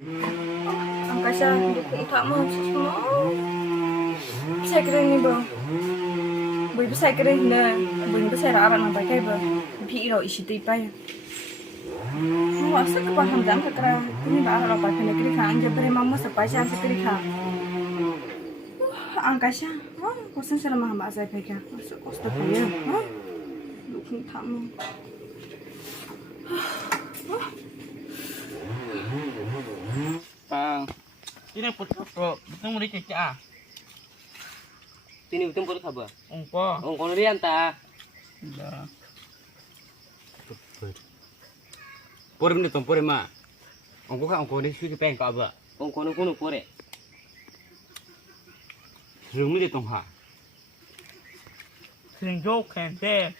Angkasa dukung tak mau semua. Saya kira ni bang. Bui besar kira ni, bui besar arah nampak kaya bang. Pi iro isi tipai. Wah, sekarang paham jangan sekarang. Ini baru apa kena kiri kan? Jadi beri mama sepajan sekiri kan. Angkasa, kosan selama hamba saya pegang. Masuk kos tak kaya. Dukung tak mau. Ini pun apa? Betul mulai cecah. Sini betul boleh khabar. Ongko. Ongko ni anta. Dah. Pore ni tom pore ma. Ongko ni suki peng ka ba. Ongko ni kuno pore. Rung ni tong ha. Sinjo kente.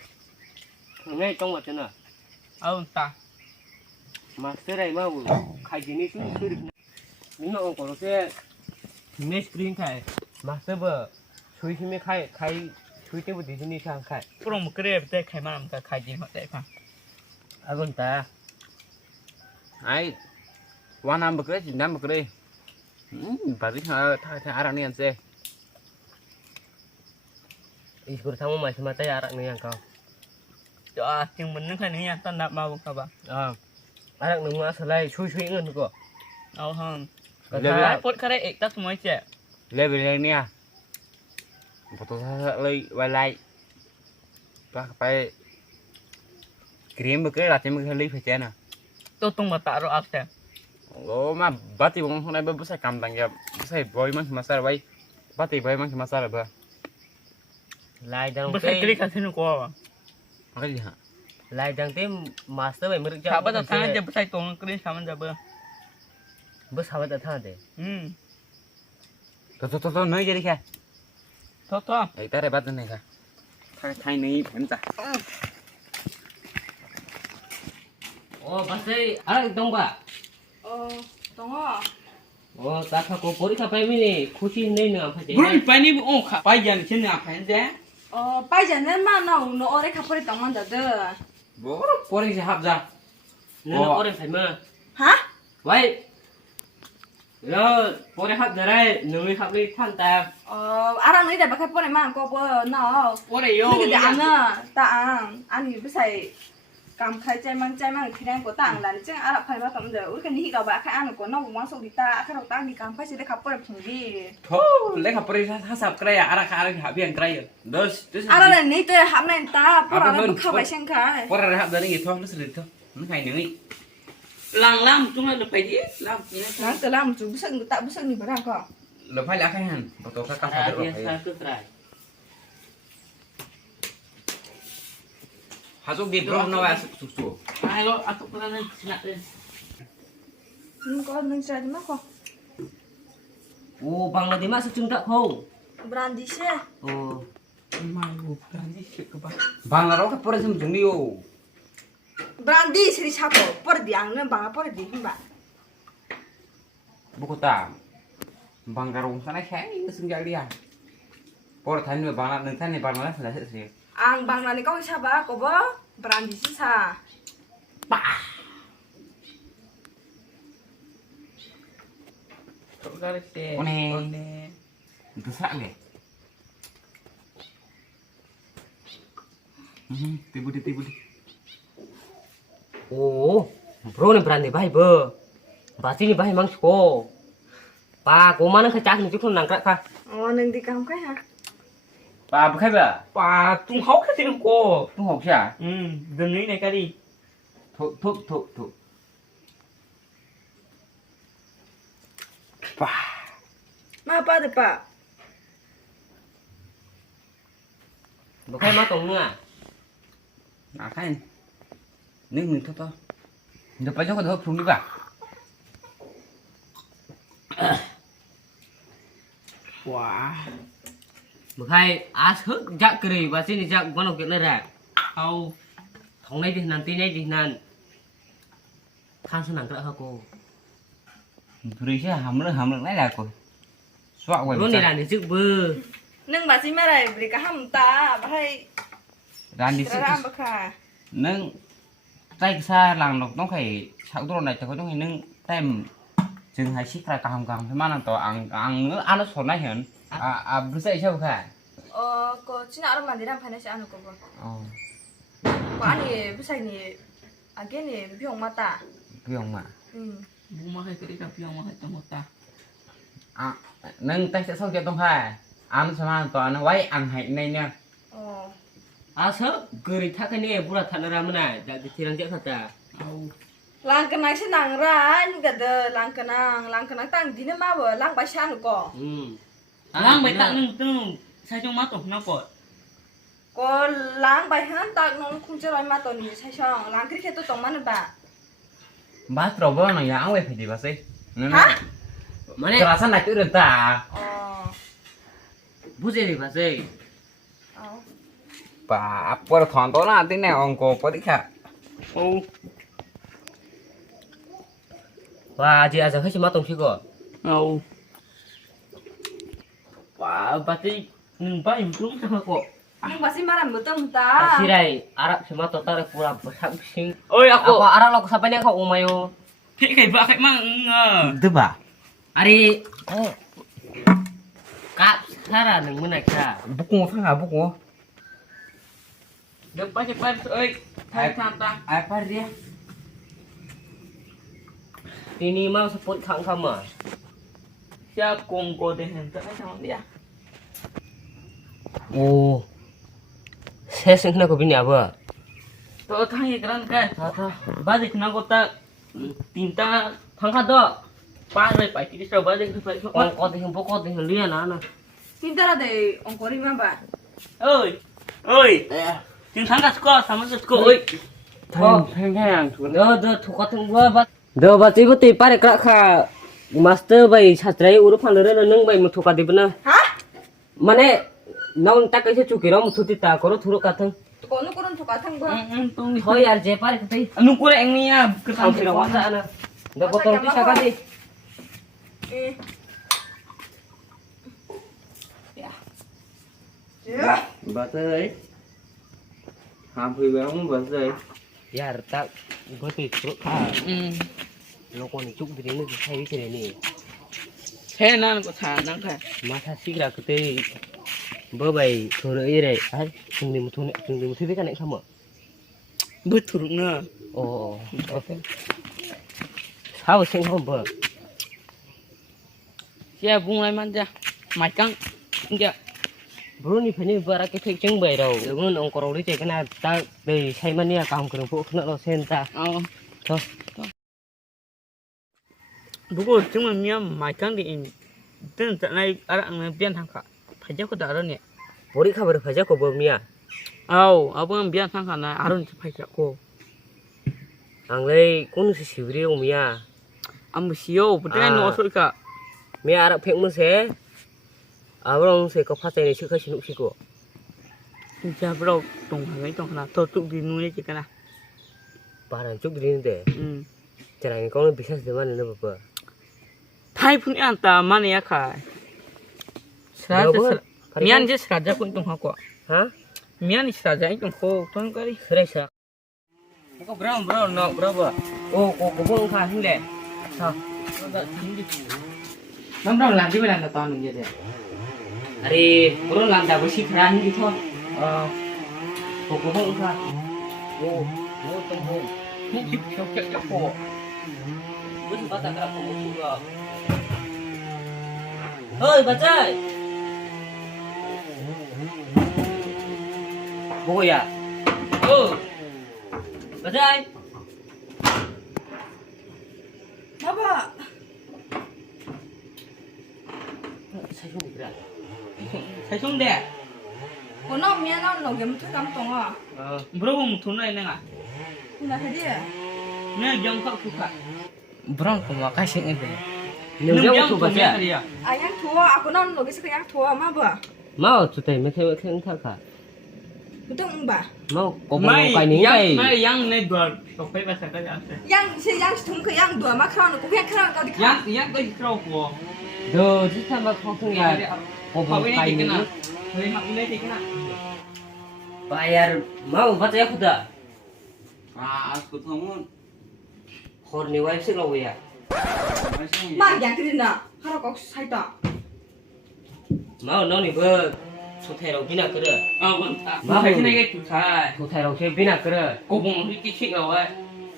Ngay trong mặt na. Aun ta. Master ai mau khai jenis tu sudah. Ni nak ongko ni se. Ni screen khai. Master ber. Chui sini khai chui tu di sini sang khai. Kurang mukre betul khai malam tak khai jin mak tak pang. Agun ta. Ai. Wana bekre jinam bekre. Pasti ha arang ni anse. Iskur sama masih mata ya arak ni yang kau. Doa yang benar kan ni yang tak nak mau kaba. Arak ni mah selai chui ngan ko. Au hang. Lebih Khai pot khai ek tak semua je. Level ni ah. Foto sa lay walay. Pa pa. Krim bekre latih bekre lay pecah na. Tu tung mata ro after. Oh ma bati bong na ba busay kamtang ya. Busay boy man masar bay. Bati boy man masar ba. Lai dang Besar kiri kat sini ko. Makanya ha. Lai dang te master bai merik Tak apa tak tangan je besar tung kiri sama je ber. Bus hawa tak thang de. To nai jadi ka. Tu. Ai ta re bat ne ka. Thai ni benta. Oh, pasai arak dong ba. Tunggu. Oh, tak aku pori sampai ni khusi ni na apa je. Belum pani oh khai jan sini apa je? Pai jangan mana, no orang kapuri tangan dah. Bor pori si hab ja. Ni orang sai ma. Hah? Wai. Lo pori hab jarai nungi hab ni than ta. Arang ni dah pakai puri mana kau pun, no. Boleh yo. Ni kita ana, tak ani besar. Kam khai cai mang kira ko tang lan ceng arab khai ma tom de ui kan ni ka ba khai an ko no wang so dita ka ro tang ni kam khai se de kapur phunggi Tho, lek pori sa sap kray ara ka ara ha bian kray. Dos. ara lan ni to ham nen ta pora na kha ba seng khai Pora ra hab dari ngi tho, lu sri tho. Nó ngày nữa. Lang lam chúng ta được phải đi. Lam. nang te lam chu beseng tak beseng ni barang ko Lo phải là khai han, to ka ka sa Dia được. satu try. Hasuk di bro no wa su. Hai lo aku pernah nak ni. ni ko nang sa ma ko Oh, bang lagi mak secung tak kau. brandi se Oh, Mai bukan ni ke ba. Bang la ro ka pora sam jung ni yo. brandi sri cha ko por diang ne bang por di ba Buku ta. Bang garong sana khai ni sung ja dia. Por than ni bang la nang than ni bang la sa se. ang bang na ni ko sa ba ko ba brandi si sa Kau garis deh. One. Itu sak le. Tibu di. oh, bro ni berani baik ber. Pasti ni baik mang ko. Pa, ko mana kecak ni cuk nang kak ka. nang di kam khai ha Ba bu khai ba. Pa tung hau ke sini ko. Tu học cha. Đừng nghĩ này cái đi. Thu. Ba. ma pa de pa Bukan mak tong nga. À khai. Ning to. Được phải cho con hộp xuống đi ba. Wah. Bukai as huk jak keri, pasti ni jak kono kek lera. Au. Thong này thì nanti này thì nan. Khan senang tak aku. Turi cha ham được nãy là cô. Xoa quay. Lu ni lah ni cuk ber. nang ba si ma rai bri ka ham ta ba hai Ran đi ra ba kha nâng tay xa làng lộc nó phải chạo tôi này cho có trong này nâng tem chừng hay xích ra cam cam phải mang tao ăn nữa ăn nó sồn này hẳn bữa say sao phải 그 진짜 아름 만디랑 파네시 않을 거고. ờ 아니 부산이 아게니 병 맞다. cái ông mà Bu mah cái đi gặp nhau mà tao một ta. nâng tay sẽ xong chuyện tông phải ăn sao mang tao nó quay ăn hạnh này nha 어. 아서 그리 타카네 부라 타나라무나 자기 티랑 잭하다 Au. 랑그낭 신앙라 니가더 랑그낭 땅 디네 마버 랑바샤는 거. Lang bài tặng nưng tưng sai trong mắt tổ nó cột. 거 랑바한 딱농 쿵저라이 마더니 사셔 랑 그렇게 또 동만은 봐. bác trâu bơ này áo về phải đi bác sĩ nên Hả? 마네 terasa naik itu udah tak 어. 부제리 바세 어. Pak, apa thon là thế nào ông cô có thích hả? Au. 와 아직 아직 훨씬 맛도 없이고 Au. Wah, pasti nưng ba im cũng sama kok. 능 바시 말안 못 뜬다. 아시라이 아랍 시마토 따라 부라 삼싱 Ôi aku aku. arak lo sabanya kau umayo Thế cái vợ khách mang Itu pak. ari kap sara nang menai kira Buku apa nggak buku? được ba chục ơi. Thay tham ta. Apa dia? ini mau seput khang sama Cha cùng cô để hình tới trong đi à. 오 세생 하나 고비냐 봐 Tôi thay cái răng cái. 다다 Ba dịch nó có ta tìm ta thằng khác đó. Ba người phải đi sau ba dịch phải không. 어 거든 보거든 리야 나나 틴다라데 엉거리만 봐. Ơi. Ơi. Tiếng thằng cả score sao mà score ơi. Thanh 너너 똑같은 너 봤지 이것도 빠르 그라카 마스터 바이 차트라이 우르판르는 능 바이 뭐 똑같이 버나 하? 만에 나온 딱 이제 주기로 뭐 두디다 거로 두루 같은 어느 거는 똑같은 거야. Tôi 거의 알제 빠르 그때 nung cô anh nha cái thằng 상피로 왔잖아 너 보통 비싸가지 예. Bác ơi. Ham phi bé không bác ơi. 야 딱 이것도 그렇다 요거는 쭉 드리는 게 사이 되네 thế nào có thằng năng thà. 마사 시기라 그때 뭐 바이 그러 이래 아 중님 뭐 되게 안 참아 Bứt thử nữa. 어 사고 생각 뭐 Cha vùng lại mang ra. Mày căng. Kìa. 브로니 편이 바라 cái chứng bày đầu 이거는 엉거로 우리 제가 딱 내 사이만이야 감 그런 거 그나로 센다 Thôi. Bố cô chúng mình nhầm mày căng thì tên trận này ăn biên thằng khác. Phải chắc có đỡ đâu nhỉ. 머리 카메라 가자 거 범이야 아버는 비안 thằng khác này 아론 phải chắc cô. 앙레이 꼬누스 시브리 오미야 Ăn xíu, bữa nay nó sôi cả. 미 알아 백문세 아브롱세 거 파세네 시커시 눕시고 Cha bắt đầu tổng hàng ấy tổng hàng tôi tụ đi nuôi chỉ cái nào. 바람 쭉 드리는데 Ừ. 자랑이 거는 비싸서 되만 있는 거 봐. Thay phun ăn ta mà này khai. Mian chứ sraja cũng tổng học quả. 하? Mian thì sraja ấy tổng khô tôi cái đi. 그래서 이거 브라운 너 브라보 오 고봉 가 힘내 자 Năm làm chứ phải làm là toàn như thế. 아리 브론 란다 버시 프라 힘이 더 고봉 가오 동호 Một chục chục chục chục khô. 무슨 바다 그라 고봉가 어이 맞자 뭐야 맞아 봐봐. 사실 그래 Thấy xuống đẹp. 너 미안한 너 gem트 감동아. Bro một thốn này nè à. 나 해디. Nè dòng khóc khúc à. Bro, kok kasih ini? 능력 또 맞아 아양 도와. 아고 난 여기서 그냥 도와 마 봐. 마오 주대 메테오 켄타카 보통 봐. 마오 고봉 Mày 가니 yang mày yang này đùa cà phê và sạch cái gì. 양 통크 양 도와 마 크라운 고 그냥 크라운 어디 가. Yang cái khâu của. 너 진짜 막 걱정이야 Học 고봉 cái này thì cái nào. 가니 Người học cái này thì cái nào. bayar mau baca kuda Aku tuh horni wife sih lo ya 막 양들이나 하라고 살다. mà nó này vừa số thầy đầu pina cơ đấy mà phải thế này cái chủ sai số thầy đầu chơi pina cơ đấy cô bùng cái chuyện nào ấy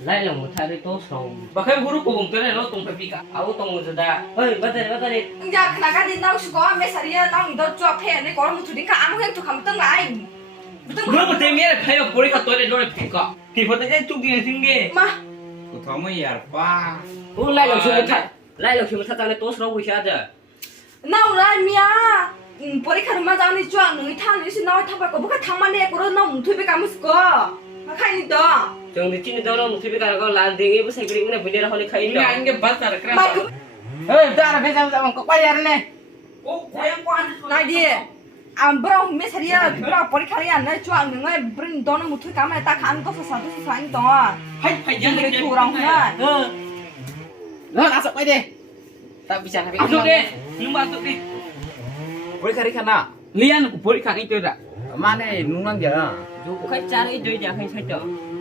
lại là một thầy đấy tốt rồi và cái guru cô bùng cái này nó tung phải bị cả áo tông người ta ơi bắt đây 야, 나가니 나오 수고 메사리야 나오 너 쪼페 내 거는 뭐 두니까 아무 행도 가면 뜬 아이. 그런 것 때문에 파이어 보리가 또래 노래 피까 피보다 이제 뚝이 생게 마. Cô thó mới giờ quá. lại là chơi một thầy lại là chơi một thầy ta này tốt rồi bây giờ 나오라 미야. 버리카르 맞아니 쪼아 너희 타는 시 나와 타발 거 뭐가 당만 해 거로 너 뭉투비 가면서 거. 아카이니도. chừng thì chín đâu một thầy cái con làm tiếng ấy bữa say cái này bây giờ họ đi khai 이게 đó 아닌 게 맞다 그래 마 그. Ê, ta là bây giờ sao mà có quay ra đây này. 나디. 안 브라우 메사리야 브라우 버리카리야 나 쪼아 너가 브린 너는 뭉투비 가면 딱 가는 거 사도 사니 더. phải phải 이게 dân 도랑 하나. Rồi, đã sợ quay đi. Ta bị chặt 안 돼. nhưng mà tự đi Với cái khăn nào? 리안 của 보리 khác ít rồi đã Mà này nung lắm giờ. dù có khách cha ấy chơi nhà hay sai chợ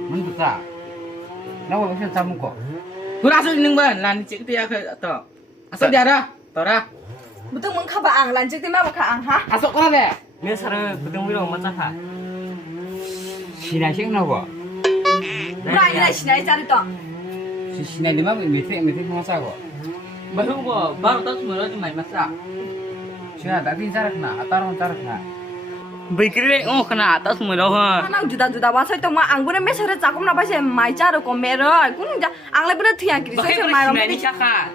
Mình thực ra. Nó còn không sao không có. tôi đã nâng bên là chỉ cái tia tờ sao đi ra tờ ra 무슨 뭔 카바 안 란지 때문에 뭐 카, 하? À sợ quá nè. nên sao bữa mới đâu mà ta phải Xì này chiếc nào có. 브라이나 시나이 자리도. Xì này thì mà mình thấy không sao có. mà hôm qua bao tao mới nói cho mày mà sao Chứ là đã tin ra được nào, tao không ra được nào. vì cái đấy ô khả năng tao mới đâu ha 하나 주다 와 설동 와 안구네 메서를 자꾸 나 봐서 많이 자르고 메를 그는 이제 앙레브는 티야 그리 và cái 서서 này 말로 này chắc à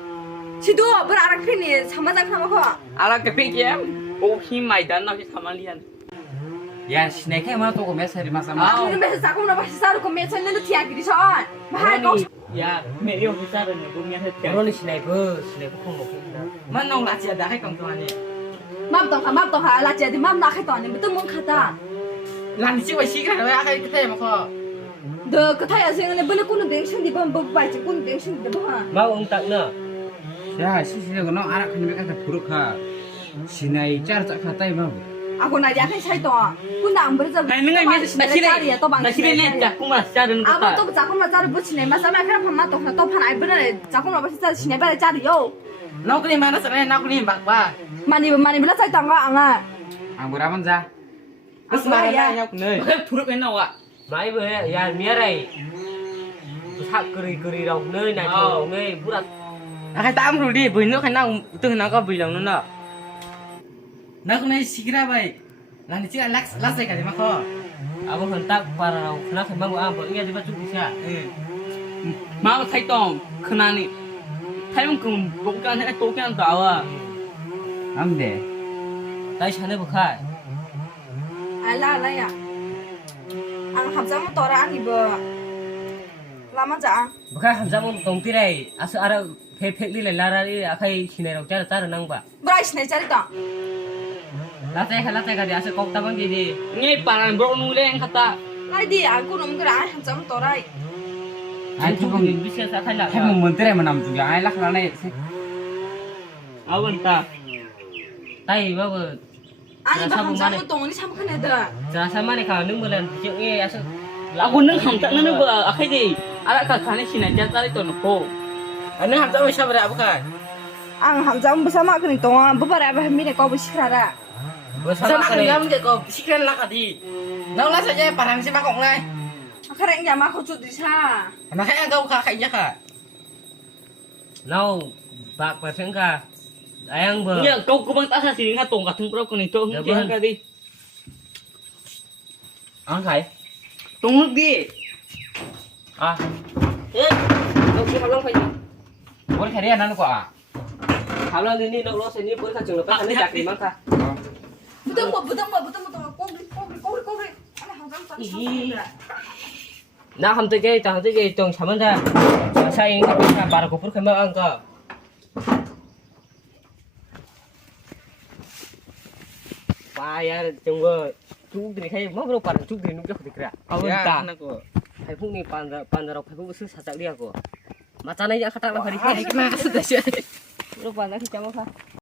지도 뭐 아락피니 참마장 하고 à cái việc em ô khi mày đã nói cho thằng liền Ya, xì này cái mà tôi có mấy xe đi mà sao mà. 안구네 메서 자꾸 나 봐서 자르고 메서 있는 티야 그리 서 마할 거 ya mẹ yêu cái gia đình của mình hết nó kìa là này không một cái đó mà nông là chỉ đã hay cầmตัวnày 맘동하 라제디 맘 나khai tỏ nên 무슨 뭔 카다 làm gì vậy xí cái đó cái thế mà kho 너그 타야 생은 번에 꾸는 댕신디 번뭐 바지 꾸는 댕신디 뭐 mà ông tặng nữa Ya, xì này nó ăn cái mấy cái phụ khá. Xì này chắc là khá tay mà. 아고 나 야khai 차이도 꾸나 안 버려서 này những ngày mình là chỉ lên chặt cũng là gia đình của 아무 ta 또 자꾸 나 자르 붙이네 마사마 그냥 판만 또 판 알버네 자꾸 나 봐서 시내 발에 자리요 nó cái này mà nó sẽ nó cái này bạc ba 많이 빌라 차이 땅가 앙아 Ăn bữa ăn ra. nó sẽ ra nhau nơi thu được cái nào ạ mãi vừa ya mía này thạc cười đầu nơi này đầu nơi bữa đặt hay tạm rồi đi bởi nước hay nào từ nó có bị lòng nữa nó cái này xí ra vậy là chỉ là lắc dây cả thì mà kho aku hentak para kena kembang gua ambil ini tiba cukup bisa mà thấy tòng khả năng này thấy một cùng cũng càng thấy tốt cái tao à Ăn để. tay chane bukai 알라야 앙 함자모 떠라 아니 뭐 라마자 bukai hamzah mau tong tirai asu ada pepek li lara li akai sini rong cara nang ba 브라이 시내 자리도 latai kadi asu kok tabang jadi nghe bạn bro nu lên kata 라이디 안고 놈 그라 함자모 떠라 Ai chú không bisa sa khai thấy một mình tới đây mà nằm tụi ai lắc nó này. awan ta tay bawa 아니 뭐 함자모 똥이 참 큰 애들 rasa mana kalau nung bulan cek ni asu aku neng ham tak neng ber akai di ada kakaknya sini jatah itu nopo ane ham tak bisa berapa bukan 앙 함자모 bersama 그니 똥아 뭐바라 봐 미네 거부 시크라라 bersama sama kali kan kau sikiran lah kadi nau lah saja parang si makong lai 아카라 인자 마코 주디사 makanya kau kakaknya kak nau bak persengka ayang ber ya kau bang tak sih nggak tong katung pro kan itu Ya, jangan Bang. kadi Ăn thấy. tong nước đi À, nau si halang phải bữa cái này nó quả. halang ini nau lo sini boleh kacung lepas ane cak di mangka 무덤 꼬리 아니 함자모 떠라 na ham te ke tang te ke tong chaman da sa ing ka pa para ko pur khama ang ka pa ya chung go chu di khai mo bro para chu di nu jok dikra awan ta hai phung ni pan da hai phung su sa chak dia ko ma cha nai ya khata la hari nah sudah sih bro pan da ki chamo kha